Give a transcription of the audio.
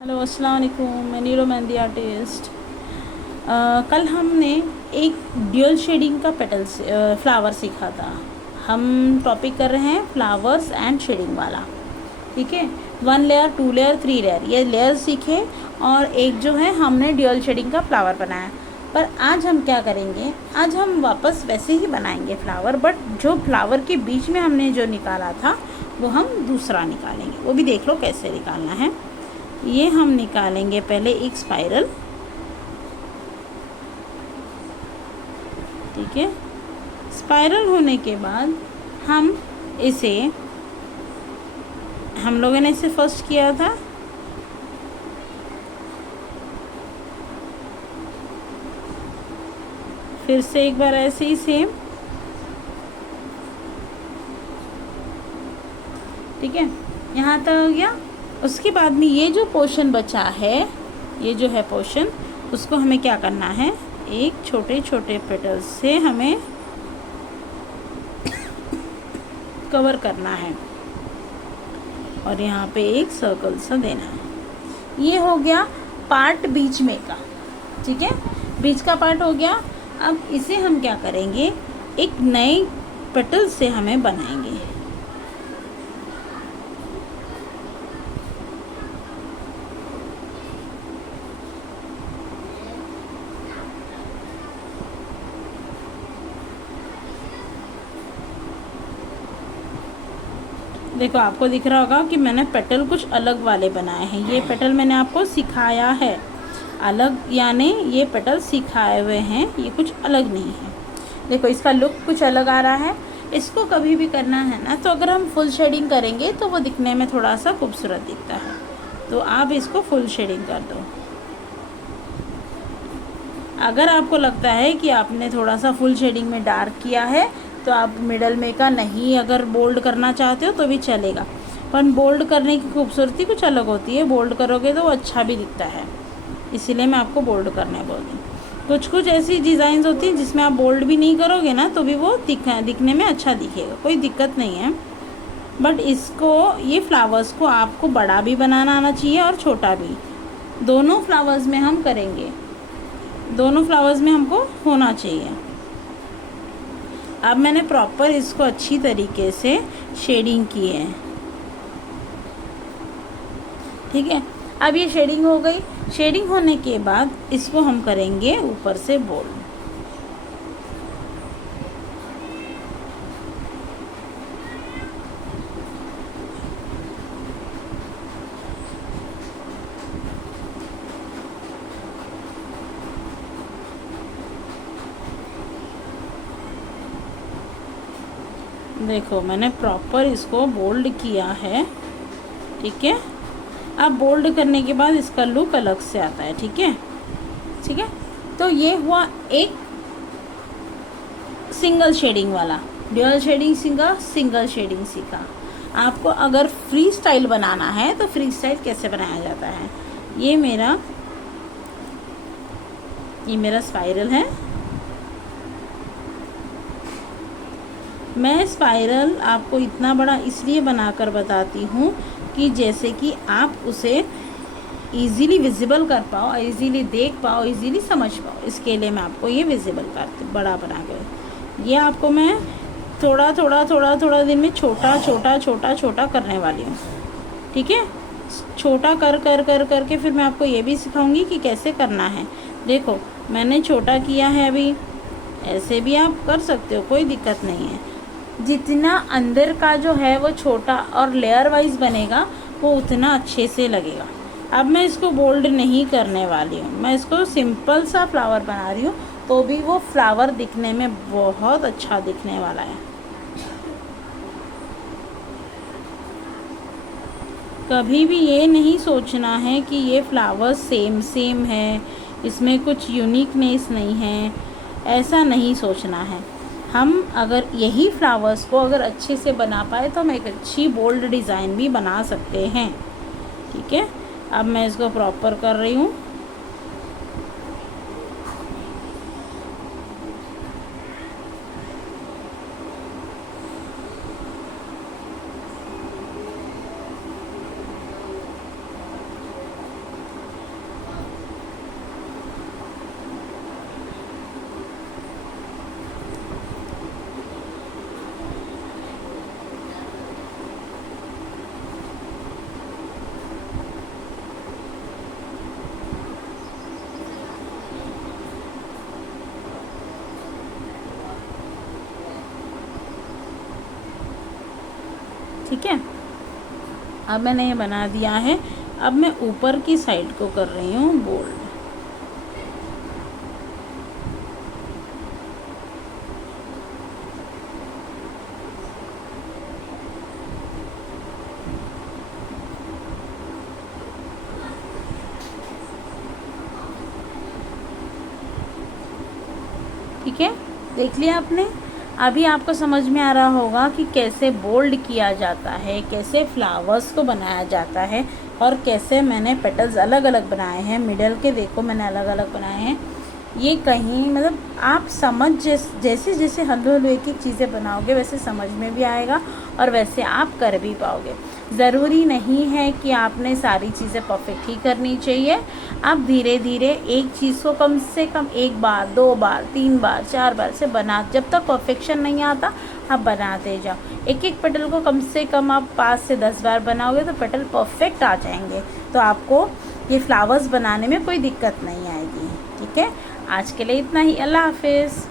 Hello अस्सलाम वालेकुम, मैं नीरो मेहंदी आर्टिस्ट। कल हमने एक ड्यूल शेडिंग का फ्लावर सीखा था। हम टॉपिक कर रहे हैं फ्लावर्स एंड शेडिंग वाला। ठीक है, 1 लेयर, 2 लेयर, 3 लेयर, ये लेयर सीखे और एक जो है हमने ड्यूल शेडिंग का फ्लावर बनाया। पर आज हम क्या करेंगे, आज हम वापस वैसे ही बनाएंगे फ्लावर, बट जो फ्लावर के बीच में हमने जो निकाला था वो हम दूसरा निकालेंगे। वो भी देख लो कैसे निकालना है। ये हम निकालेंगे पहले एक स्पाइरल। ठीक है, स्पाइरल होने के बाद हम लोगों ने इसे फर्स्ट किया था। फिर से एक बार ऐसे ही सेम। ठीक है, यहाँ तक हो गया। उसके बाद में ये जो पोर्शन बचा है, ये जो है पोर्शन, उसको हमें क्या करना है, एक छोटे छोटे पेटल्स से हमें कवर करना है और यहाँ पे एक सर्कल सा देना है। ये हो गया पार्ट बीच में का। ठीक है, बीच का पार्ट हो गया। अब इसे हम क्या करेंगे, एक नए पेटल से हमें बनाएंगे। देखो, आपको दिख रहा होगा कि मैंने पेटल कुछ अलग वाले बनाए हैं। ये पेटल मैंने आपको सिखाया है अलग, यानी ये पेटल सिखाए हुए हैं, ये कुछ अलग नहीं है। देखो, इसका लुक कुछ अलग आ रहा है। इसको कभी भी करना है ना, तो अगर हम फुल शेडिंग करेंगे तो वो दिखने में थोड़ा सा खूबसूरत दिखता है। तो आप इसको फुल शेडिंग कर दो। अगर आपको लगता है कि आपने थोड़ा सा फुल शेडिंग में डार्क किया है, तो आप मिडल में का नहीं अगर बोल्ड करना चाहते हो तो भी चलेगा। पर बोल्ड करने की खूबसूरती कुछ अलग होती है। बोल्ड करोगे तो वो अच्छा भी दिखता है, इसीलिए मैं आपको बोल्ड करने बोल रही हूँ। कुछ ऐसी डिज़ाइंस होती हैं जिसमें आप बोल्ड भी नहीं करोगे ना तो भी वो दिखने में अच्छा दिखेगा, कोई दिक्कत नहीं है। बट इसको, ये फ्लावर्स को आपको बड़ा भी बनाना आना चाहिए और छोटा भी। दोनों फ्लावर्स में हम करेंगे, दोनों फ्लावर्स में हमको होना चाहिए। अब मैंने प्रॉपर इसको अच्छी तरीके से शेडिंग की है। ठीक है, अब ये शेडिंग हो गई। शेडिंग होने के बाद इसको हम करेंगे ऊपर से बोल्ड। देखो, मैंने प्रॉपर इसको बोल्ड किया है। ठीक है, अब बोल्ड करने के बाद इसका लुक अलग से आता है। ठीक है, ठीक है। तो ये हुआ एक सिंगल शेडिंग वाला, ड्यूअल शेडिंग सीखा, सिंगल शेडिंग सीखा। आपको अगर फ्री स्टाइल बनाना है तो फ्री स्टाइल कैसे बनाया जाता है, ये मेरा स्पाइरल है। मैं स्पाइरल आपको इतना बड़ा इसलिए बनाकर बताती हूँ कि जैसे कि आप उसे इजीली विजिबल कर पाओ, इजीली देख पाओ, इजीली समझ पाओ। इसके लिए मैं आपको ये विजिबल करती, बड़ा बना कर ये आपको मैं थोड़ा दिन में छोटा करने वाली हूँ। ठीक है, छोटा करके फिर मैं आपको ये भी सिखाऊंगी कि कैसे करना है। देखो, मैंने छोटा किया है। अभी ऐसे भी आप कर सकते हो, कोई दिक्कत नहीं है। जितना अंदर का जो है वो छोटा और लेयर वाइज बनेगा वो उतना अच्छे से लगेगा। अब मैं इसको बोल्ड नहीं करने वाली हूँ, मैं इसको सिंपल सा फ्लावर बना रही हूँ, तो भी वो फ्लावर दिखने में बहुत अच्छा दिखने वाला है। कभी भी ये नहीं सोचना है कि ये फ्लावर सेम है, इसमें कुछ यूनिकनेस नहीं है, ऐसा नहीं सोचना है। हम अगर यही फ्लावर्स को अगर अच्छे से बना पाए तो हम एक अच्छी बोल्ड डिज़ाइन भी बना सकते हैं। ठीक है, अब मैं इसको प्रॉपर कर रही हूँ। ठीक है, अब मैंने ये बना दिया है। अब मैं ऊपर की साइड को कर रही हूँ बोल्ड। ठीक है, देख लिया आपने। अभी आपको समझ में आ रहा होगा कि कैसे बोल्ड किया जाता है, कैसे फ्लावर्स को बनाया जाता है, और कैसे मैंने पेटल्स अलग अलग बनाए हैं। मिडल के देखो मैंने अलग अलग बनाए हैं। ये कहीं मतलब आप समझ जैसे जैसे हल्लू हल्लू एक एक चीज़ें बनाओगे वैसे समझ में भी आएगा और वैसे आप कर भी पाओगे। ज़रूरी नहीं है कि आपने सारी चीज़ें परफेक्ट ही करनी चाहिए। आप धीरे धीरे एक चीज़ को कम से कम 1 बार 2 बार 3 बार 4 बार से बना, जब तक परफेक्शन नहीं आता आप बनाते जाओ। एक एक पेटल को कम से कम आप 5 से 10 बार बनाओगे तो पेटल परफेक्ट आ जाएंगे, तो आपको ये फ्लावर्स बनाने में कोई दिक्कत नहीं आएगी। ठीक है, आज के लिए इतना ही। अल्लाह हाफिज़।